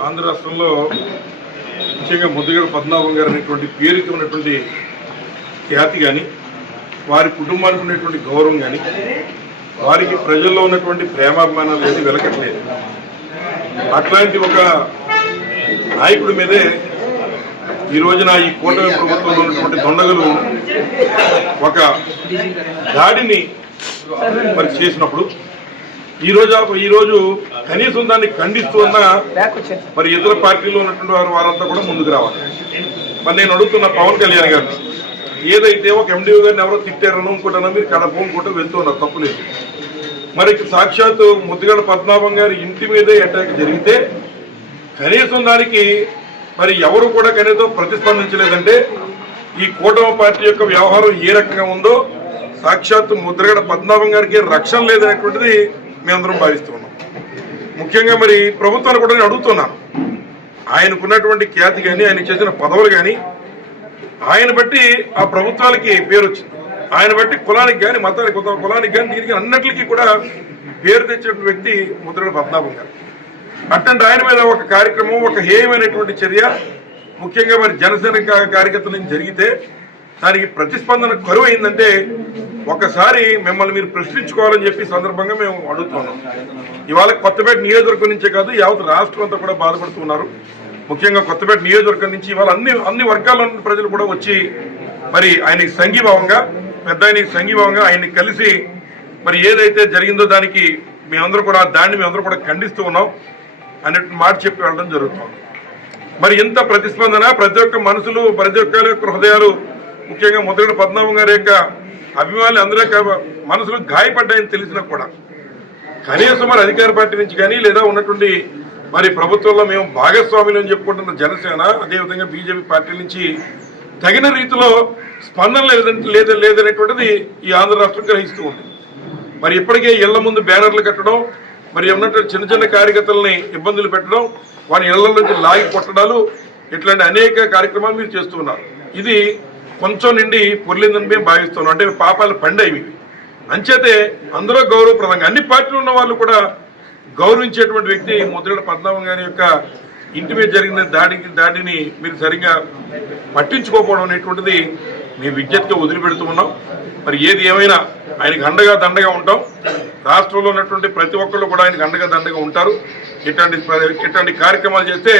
ఆంధ్ర రాష్ట్రంలో ముఖ్యంగా ముద్దుగడ పద్మనాభం గారు అనేటువంటి పేరుకి ఉన్నటువంటి ఖ్యాతి కానీ, వారి కుటుంబానికి ఉన్నటువంటి గౌరవం కానీ, వారికి ప్రజల్లో ఉన్నటువంటి ప్రేమాభిమానాలు ఏది వెలకట్లేదు. అట్లాంటి ఒక నాయకుడి మీదే ఈ రోజున ఈ కూటమి ప్రభుత్వంలో ఉన్నటువంటి దొండగలు ఒక దాడిని మరి చేసినప్పుడు ఈరోజు కనీసం దాన్ని ఖండిస్తూ ఉన్న మరి ఇతర పార్టీలో ఉన్నటువంటి వారంతా కూడా ముందుకు రావాలి. మరి నేను అడుగుతున్న పవన్ కళ్యాణ్ గారిని, ఏదైతే ఒక ఎండిఓ గారిని ఎవరో తిట్టారనో ఇంకోటనో మీరు కడప ఇంకోటో వెళ్తూ ఉన్నారు, తప్పులేదు. మరి సాక్షాత్తు ముద్దుగడ పద్మనాభం గారి ఇంటి మీదే అటాక్ జరిగితే కనీసం దానికి మరి ఎవరు కూడా కనీసం ప్రతిస్పందించలేదంటే ఈ కూటమి పార్టీ యొక్క వ్యవహారం ఏ రకంగా ఉందో సాక్షాత్తు ముద్రగడ పద్మనాభం గారికి రక్షణ లేదనేటువంటిది మేమందరం భావిస్తున్నాం. ముఖ్యంగా మరి ప్రభుత్వాన్ని కూడా నేను అడుగుతున్నాను, ఆయనకున్నటువంటి ఖ్యాతి కానీ, ఆయన చేసిన పదవులు కానీ, ఆయన బట్టి ఆ ప్రభుత్వాలకి పేరు వచ్చింది. ఆయన బట్టి కులానికి కానీ, మతానికి కులానికి కానీ, దీనికి అన్నిటికీ కూడా పేరు తెచ్చిన వ్యక్తి ముద్రగడ పద్మనాభం గారు. అట్లాంటి ఆయన మీద ఒక కార్యక్రమం, ఒక హేయమైనటువంటి చర్య ముఖ్యంగా మరి జనసేన కార్యకర్తల నుంచి జరిగితే దానికి ప్రతిస్పందన కరువు అయిందంటే ఒకసారి మిమ్మల్ని మీరు ప్రశ్నించుకోవాలని చెప్పి సందర్భంగా మేము అడుగుతున్నాం. ఇవాళ కొత్తపేట నియోజకవర్గం నుంచే కాదు, యావత్ రాష్ట్రం అంతా కూడా బాధపడుతున్నారు. ముఖ్యంగా కొత్తపేట నియోజకవర్గం నుంచి ఇవాళ అన్ని వర్గాల ప్రజలు కూడా వచ్చి మరి ఆయనకి సంఘీభావంగా, పెద్ద ఆయనకి సంఘీభావంగా ఆయన్ని కలిసి మరి ఏదైతే జరిగిందో దానికి మేమందరూ కూడా ఖండిస్తూ ఉన్నాం అన్నట్టు మాట చెప్పి వెళ్ళడం జరుగుతుంది. మరి ఇంత ప్రతిస్పందన, ప్రతి ఒక్క మనసులు, ప్రతి ఒక్క హృదయాలు, ముఖ్యంగా ముద్రగడ పద్మనాభం గారి యొక్క అభిమానులు అందరూ మనసులు గాయపడ్డాయని తెలిసినా కూడా కనీసం మరి అధికార పార్టీ నుంచి కానీ, లేదా ఉన్నటువంటి మరి ప్రభుత్వంలో మేము భాగస్వాములు అని చెప్పుకుంటున్న జనసేన, అదేవిధంగా బీజేపీ పార్టీ నుంచి తగిన రీతిలో స్పందన లేదనేటువంటిది ఈ ఆంధ్ర రాష్ట్రం గ్రహిస్తూ ఉంది. మరి ఇప్పటికే ఇళ్ల ముందు బ్యానర్లు కట్టడం, మరి ఉన్నటువంటి చిన్న కార్యకర్తలని ఇబ్బందులు పెట్టడం, వారి ఇళ్ల నుంచి లాగి కొట్టడాలు, ఇట్లాంటి అనేక కార్యక్రమాలు మీరు చేస్తూ ఉన్నారు. ఇది కొంచెం నిండి పొర్లిందని మేము భావిస్తున్నాం. అంటే పాపాలు పండేవి. అంచేతే అందరూ గౌరవప్రదంగా అన్ని పార్టీలు ఉన్న వాళ్ళు కూడా గౌరవించేటువంటి వ్యక్తి ముద్రగడ పద్మనాభం గారి యొక్క ఇంటి మీద జరిగిన దాడిని మీరు సరిగ్గా పట్టించుకోకపోవడం అనేటువంటిది మేము విజ్ఞతగా వదిలిపెడుతూ ఉన్నాం. మరి ఏది ఏమైనా ఆయనకు అండగా దండగా ఉంటాం. రాష్ట్రంలో ఉన్నటువంటి ప్రతి ఒక్కళ్ళు కూడా ఆయనకు అండగా దండగా ఉంటారు. ఇట్లాంటి కార్యక్రమాలు చేస్తే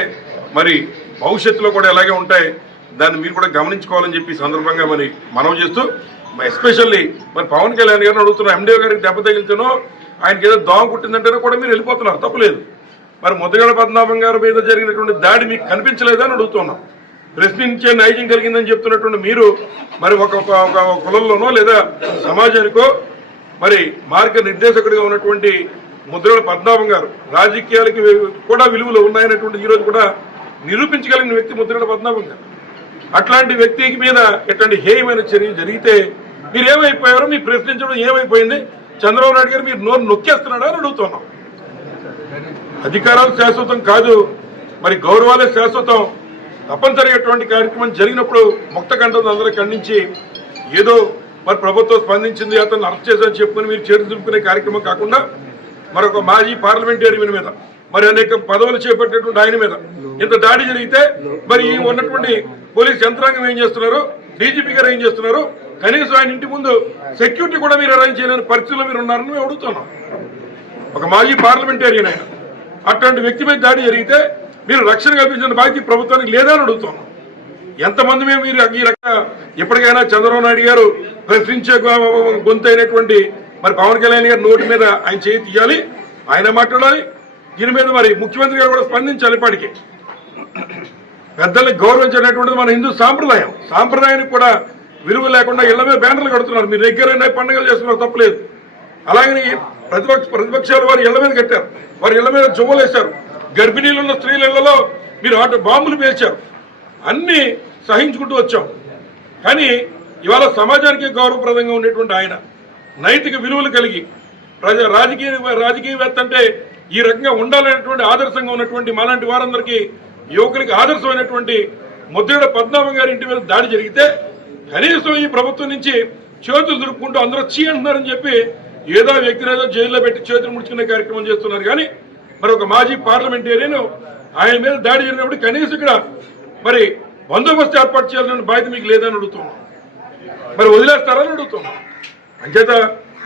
మరి భవిష్యత్తులో కూడా ఎలాగే ఉంటాయి, దాన్ని మీరు కూడా గమనించుకోవాలని చెప్పి సందర్భంగా మరి మనవి చేస్తూ, ఎస్పెషల్లీ మరి పవన్ కళ్యాణ్ గారిని అడుగుతున్నాం, ఎండిఓ గారికి దెబ్బ తగిలితేనో ఆయనకి ఏదో దోమ కుట్టిందంటేనో కూడా మీరు వెళ్ళిపోతున్నారు, తప్పులేదు. మరి ముద్రగడ పద్మనాభం గారి మీద జరిగినటువంటి దాడి మీకు కనిపించలేదా అని అడుగుతున్నాం. ప్రశ్నించే నైజం కలిగిందని చెప్తున్నటువంటి మీరు మరి ఒక కులంలోనో లేదా సమాజానికో మరి మార్గ నిర్దేశకుడిగా ఉన్నటువంటి ముద్రగడ పద్మనాభం గారు రాజకీయాలకి కూడా విలువలు ఉన్నాయనేటువంటి ఈరోజు కూడా నిరూపించగలిగిన వ్యక్తి ముద్రగడ పద్మనాభం గారు. అట్లాంటి వ్యక్తికి మీద ఎట్లాంటి హేయమైన చర్య జరిగితే మీరు ఏమైపోయారో మీకు ప్రశ్నించడం ఏమైపోయింది? చంద్రబాబు నాయుడు గారు మీరు నోరు నొక్కేస్తున్నాడా అని అడుగుతున్నాం. అధికారాలు శాశ్వతం కాదు, మరి గౌరవాలే శాశ్వతం. తప్పనిసరిగా ఎటువంటి కార్యక్రమం జరిగినప్పుడు ముక్తకంఠంతో అందరూ ఖండించి ఏదో మరి ప్రభుత్వం స్పందించింది, అతను అరెస్ట్ చేశారని చెప్పుకుని మీరు చేతులు దులుపుకునే కార్యక్రమం కాకుండా మరొక మాజీ పార్లమెంటేరియన్ మీద, మరి అనేక పదవులు చేపట్టేటువంటి ఆయన మీద ఇంత దాడి జరిగితే మరి ఉన్నటువంటి పోలీస్ యంత్రాంగం ఏం చేస్తున్నారు, డీజీపీ గారు ఏం చేస్తున్నారు? కనీసం ఆయన ఇంటి ముందు సెక్యూరిటీ కూడా మీరు అరేంజ్ చేయలేని పరిస్థితుల్లో మీరు ఉన్నారని మేము అడుగుతున్నాం. ఒక మాజీ పార్లమెంటేరియన్ అయినా అట్లాంటి వ్యక్తి మీద దాడి జరిగితే మీరు రక్షణ కల్పించిన బాధ్యత ప్రభుత్వానికి లేదా అని అడుగుతున్నాం. ఎంతమంది మేము మీరు ఈ రకంగా ఎప్పటికైనా చంద్రబాబు నాయుడు గారు ప్రశ్నించే గొంతు అయినటువంటి మరి పవన్ కళ్యాణ్ గారి నోటి మీద ఆయన చేయి తీయాలి, ఆయన మాట్లాడాలి. దీని మీద మరి ముఖ్యమంత్రి గారు కూడా స్పందించాలి. ఇప్పటికీ పెద్దల్ని గౌరవించేటటువంటిది మన హిందూ సాంప్రదాయానికి కూడా విలువ లేకుండా ఇళ్ల మీద బ్యానర్లు కడుతున్నారు. మీరు దగ్గర పండుగలు చేస్తున్నారు, తప్పలేదు. అలాగని ప్రతిపక్షాలు వారి ఇళ్ల మీద కట్టారు, వారి ఇళ్ల మీద జుమ్మలు వేశారు, గర్భిణీలు ఉన్న స్త్రీల ఇళ్లలో మీరు బాంబులు పేల్చారు. అన్ని సహించుకుంటూ వచ్చాం. కానీ ఇవాళ సమాజానికి గౌరవప్రదంగా ఉండేటువంటి ఆయన, నైతిక విలువలు కలిగి రాజకీయవేత్త అంటే ఈ రకంగా ఉండాలనేటువంటి ఆదర్శంగా ఉన్నటువంటి మాలాంటి వారందరికీ, యువకులకి ఆదర్శమైనటువంటి ముద్రగడ పద్మనాభం గారి ఇంటి మీద దాడి జరిగితే కనీసం ఈ ప్రభుత్వం నుంచి చేతులు దులుపుకుంటూ అందరూ చీ అంటున్నారని చెప్పి ఏదో వ్యక్తిని ఏదో జైల్లో పెట్టి చేతులు ముడుచుకునే కార్యక్రమం చేస్తున్నారు. కానీ మరి ఒక మాజీ పార్లమెంటేరియన్ ఆయన మీద దాడి జరిగినప్పుడు కనీసం ఇక్కడ మరి బందోబస్తు ఏర్పాటు చేయాలన్న బాధ్యత మీకు లేదని అడుగుతున్నాం. మరి వదిలేస్తారని అడుగుతున్నాం. అంచేత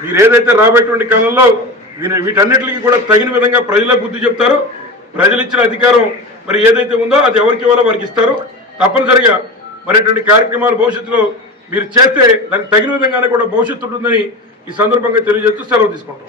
మీరు ఏదైతే రాబోయేటువంటి కాలంలో వీటన్నిటికీ కూడా తగిన విధంగా ప్రజలకు బుద్ధి చెప్తారు. ప్రజలు ఇచ్చిన అధికారం మరి ఏదైతే ఉందో అది ఎవరికి ఇవ్వాలో వారికి ఇస్తారు. తప్పనిసరిగా మరిటువంటి కార్యక్రమాలు భవిష్యత్తులో మీరు చేస్తే దానికి తగిన విధంగానే కూడా భవిష్యత్తు ఉంటుందని ఈ సందర్భంగా తెలియజేస్తూ సెలవు తీసుకుంటాం.